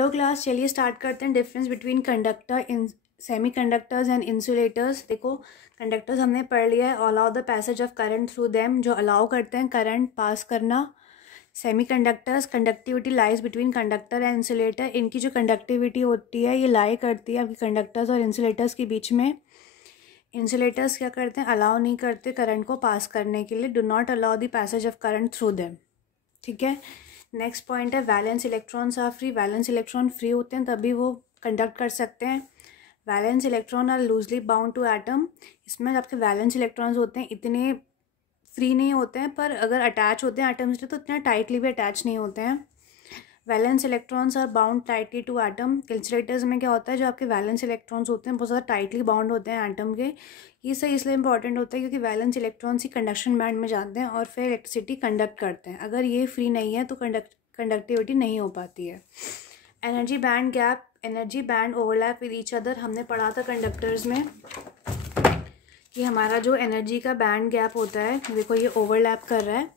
Hello class, चलिए start करते हैं। Difference between conductor in semi conductors and insulators. देखो, कंडक्टर्स हमने पढ़ लिया है। Allow the passage of current through them, जो अलाउ करते हैं करंट पास करना। Semi conductors, conductivity lies between conductor and insulator. इनकी जो कंडक्टिविटी होती है ये लाई करती है आपकी कंडक्टर्स और इंसुलेटर्स के बीच में। इंसुलेटर्स क्या करते हैं, अलाउ नहीं करते करंट को पास करने के लिए। Do not allow the passage of current through them. ठीक है। नेक्स्ट पॉइंट है valence electrons are free. Valence electron free होते हैं तभी वो कंडक्ट कर सकते हैं। Valence electron are loosely bound to atom. इसमें आपके वैलेंस इलेक्ट्रॉन्स होते हैं इतने फ्री नहीं होते हैं, पर अगर अटैच होते हैं एटम से तो इतना टाइटली भी अटैच नहीं होते हैं। Valence electrons are bound tightly to atom. Insulators में क्या होता है, जो आपके वैलेंस इलेक्ट्रॉन्स होते हैं बहुत ज़्यादा टाइटली बाउंड होते हैं एटम के। ये सही इसलिए इंपॉर्टेंट होता है क्योंकि वैलेंस इलेक्ट्रॉन्स ही कंडक्शन बैंड में जाते हैं और फिर इलेक्ट्रिसिटी कंडक्ट करते हैं। अगर ये फ्री नहीं है तो कंडक्टिविटी नहीं हो पाती है। Energy band gap, energy band overlap with each other. हमने पढ़ा था कंडक्टर्स में कि हमारा जो एनर्जी का बैंड गैप होता है, देखो ये ओवरलैप कर रहा है,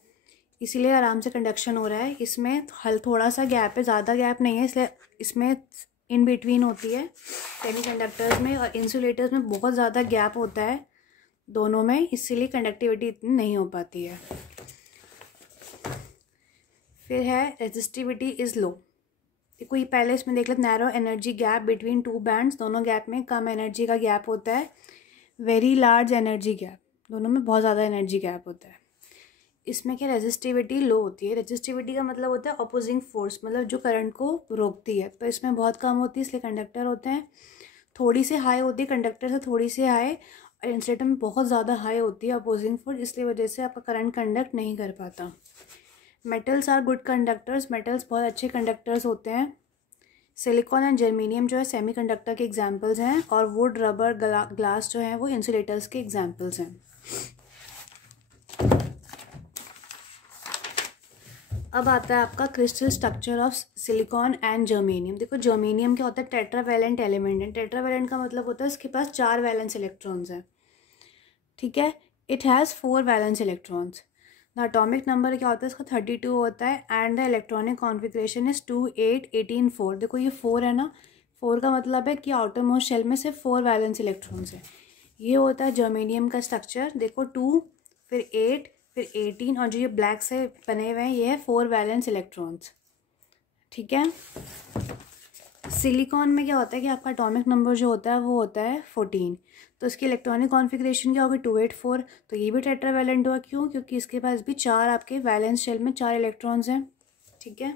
इसीलिए आराम से कंडक्शन हो रहा है। इसमें हल थोड़ा सा गैप है, ज़्यादा गैप नहीं है, इसलिए इसमें इन बिटवीन होती है। सेमीकंडक्टर्स में और इंसुलेटर्स में बहुत ज़्यादा गैप होता है दोनों में, इसीलिए कंडक्टिविटी इतनी नहीं हो पाती है। फिर है रेजिस्टिविटी इज़ लो। देखो ये पहले इसमें देख लो, narrow energy gap between two bands. दोनों गैप में कम एनर्जी का गैप होता है। वेरी लार्ज एनर्जी गैप, दोनों में बहुत ज़्यादा एनर्जी गैप होता है। इसमें क्या रेजिस्टिविटी लो होती है। रेजिस्टिविटी का मतलब होता है अपोजिंग फोर्स, मतलब जो करंट को रोकती है। तो इसमें बहुत कम होती है, इसलिए कंडक्टर होते हैं। थोड़ी सी हाई होती है कंडक्टर से, थोड़ी सी हाई, और इंसुलेटर में बहुत ज़्यादा हाई होती है अपोजिंग फोर्स, इसलिए वजह से आपका करंट कंडक्ट नहीं कर पाता। Metals are good conductors. Metals बहुत अच्छे कंडक्टर्स होते हैं। सिलिकॉन एंड जर्मेनियम जो है सेमी कंडक्टर के एग्जाम्पल्स हैं, और वुड, रबर, ग्लास जो है वो इंसुलेटर्स के एग्जाम्पल्स हैं। अब आता है आपका crystal structure of silicon and germanium. देखो जर्मेनियम क्या होता है, टेट्रावैलेंट एलिमेंट है। टेट्रावैलेंट का मतलब होता है इसके पास 4 वैलेंस इलेक्ट्रॉन्स हैं। ठीक है। It has 4 valence electrons. The atomic number क्या होता है इसका 32 होता है, and the electronic configuration is 2 8 18 4। देखो ये 4 है ना, 4 का मतलब है कि आउटर मोस्ट शेल में सिर्फ 4 वैलेंस इलेक्ट्रॉन्स हैं। ये होता है जर्मेनियम का स्ट्रक्चर। देखो 2, फिर 8, फिर 18, और जो ये ब्लैक से बने हुए हैं ये है 4 वैलेंस इलेक्ट्रॉन्स। ठीक है। सिलिकॉन में क्या होता है कि आपका एटॉमिक नंबर जो होता है वो होता है 14। तो इसकी इलेक्ट्रॉनिक कॉन्फिगरेशन क्या होगी 284। तो ये भी टेट्रावैलेंट हुआ, क्यों? क्योंकि इसके पास भी 4 आपके वैलेंस शेल में 4 इलेक्ट्रॉन्स हैं। ठीक है।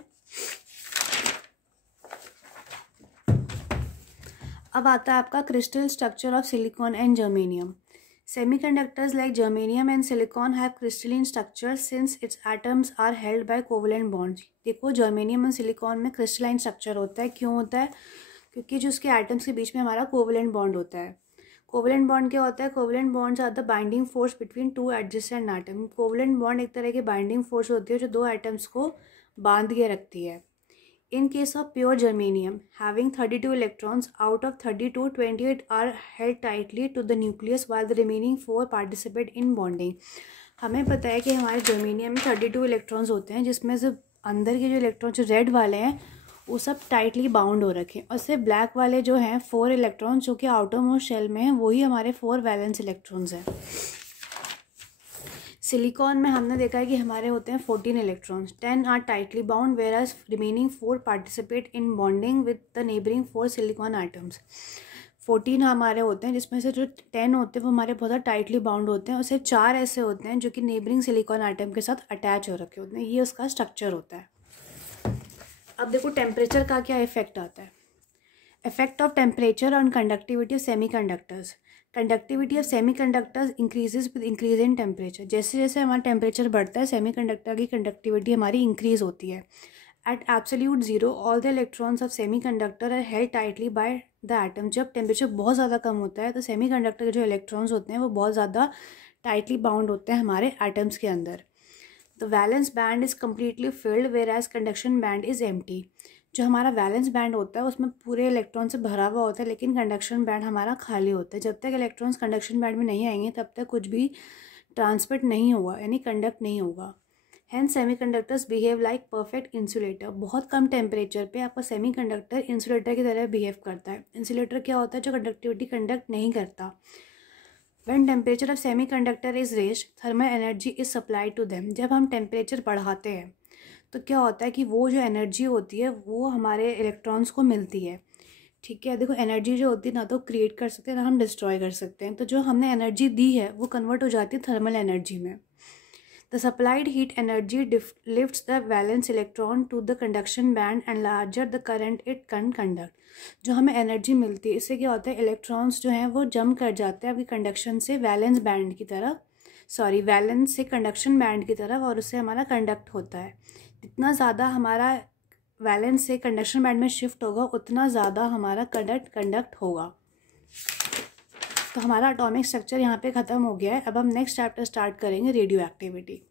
अब आता है आपका crystal structure of silicon and germanium. Semiconductors like germanium and silicon have crystalline structure since its atoms are held by covalent bonds. देखो जर्मेनियम और सिलिकॉन में क्रिस्टलाइन स्ट्रक्चर होता है। क्यों होता है? क्योंकि जो उसके एटम्स के बीच में हमारा कोवलेंट बॉन्ड होता है। कोवलेंट बॉन्ड क्या होता है? Covalent bonds are the binding force between 2 adjacent atom. Covalent bond एक तरह की बाइंडिंग फोर्स होती है जो 2 एटम्स को बांध के रखती है। In case of pure germanium, having 32 electrons, out of 32, 28 are held tightly to the nucleus while the remaining 4 participate in bonding. हमें पता है कि हमारे जर्मेनियम में 32 इलेक्ट्रॉन्स होते हैं, जिसमें से अंदर के जो इलेक्ट्रॉन जो रेड वाले हैं वो सब टाइटली बाउंड हो रखे हैं, और सिर्फ ब्लैक वाले जो हैं 4 इलेक्ट्रॉन्स जो कि आउटर मोस्ट शेल में हैं वही हमारे 4 वैलेंस इलेक्ट्रॉन्स हैं। सिलिकॉन में हमने देखा है कि हमारे होते हैं 14 electrons. 10 are tightly bound whereas remaining 4 participate in bonding with the neighbouring 4 silicon items. 14 हमारे होते हैं, जिसमें से जो 10 होते हैं वो हमारे बहुत टाइटली बाउंड होते हैं, और सिर्फ 4 ऐसे होते हैं जो कि नेबरिंग सिलिकॉन आइटम के साथ अटैच हो रखे होते हैं। ये उसका स्ट्रक्चर होता है। अब देखो टेम्परेचर का क्या इफेक्ट आता है। Effect of temperature on conductivity of semi conductors. Conductivity of semi conductors increases with increase in temperature. जैसे जैसे हमारा टेम्परेचर बढ़ता है सेमी कंडक्टर की कंडक्टिविटी हमारी इंक्रीज होती है। At absolute zero all the electrons of semi conductor are held tightly by the atom. जब टेम्परेचर बहुत ज़्यादा कम होता है तो सेमी कंडक्टर के जो इलेक्ट्रॉन्स होते हैं वो बहुत ज़्यादा टाइटली बाउंड होते हैं हमारे एटम्स के अंदर। The valence band is completely filled whereas conduction band is empty. जो हमारा वैलेंस बैंड होता है उसमें पूरे इलेक्ट्रॉन से भरा हुआ होता है, लेकिन कंडक्शन बैंड हमारा खाली होता है। जब तक इलेक्ट्रॉन्स कंडक्शन बैंड में नहीं आएंगे तब तक कुछ भी ट्रांसमिट नहीं होगा, यानी कंडक्ट नहीं होगा। Hence semiconductors behave like perfect insulator. बहुत कम टेम्परेचर पे आपका सेमीकंडक्टर इंसुलेटर की तरह बिहेव करता है। इंसुलेटर क्या होता है? जो कंडक्टिविटी कंडक्ट नहीं करता। When temperature of semiconductor is raised, thermal energy is supplied to them। जब हम टेम्परेचर बढ़ाते हैं तो क्या होता है कि वो जो एनर्जी होती है वो हमारे इलेक्ट्रॉन्स को मिलती है। ठीक है, देखो एनर्जी जो होती है ना तो क्रिएट कर सकते हैं ना हम डिस्ट्रॉय कर सकते हैं। तो जो हमने एनर्जी दी है वो कन्वर्ट हो जाती है थर्मल एनर्जी में। The supplied heat energy lifts the valence electron to the conduction band and larger the current it can conduct. जो हमें एनर्जी मिलती है इससे क्या होता है, इलेक्ट्रॉन्स जो हैं वो जंप कर जाते हैं अभी कंडक्शन से वैलेंस बैंड की तरफ, वैलेंस से कंडक्शन बैंड की तरफ, और उससे हमारा कंडक्ट होता है। जितना ज़्यादा हमारा वैलेंस से कंडक्शन बैंड में शिफ्ट होगा उतना ज़्यादा हमारा कंडक्ट होगा। तो हमारा एटॉमिक स्ट्रक्चर यहाँ पे ख़त्म हो गया है। अब हम नेक्स्ट चैप्टर स्टार्ट करेंगे रेडियो एक्टिविटी।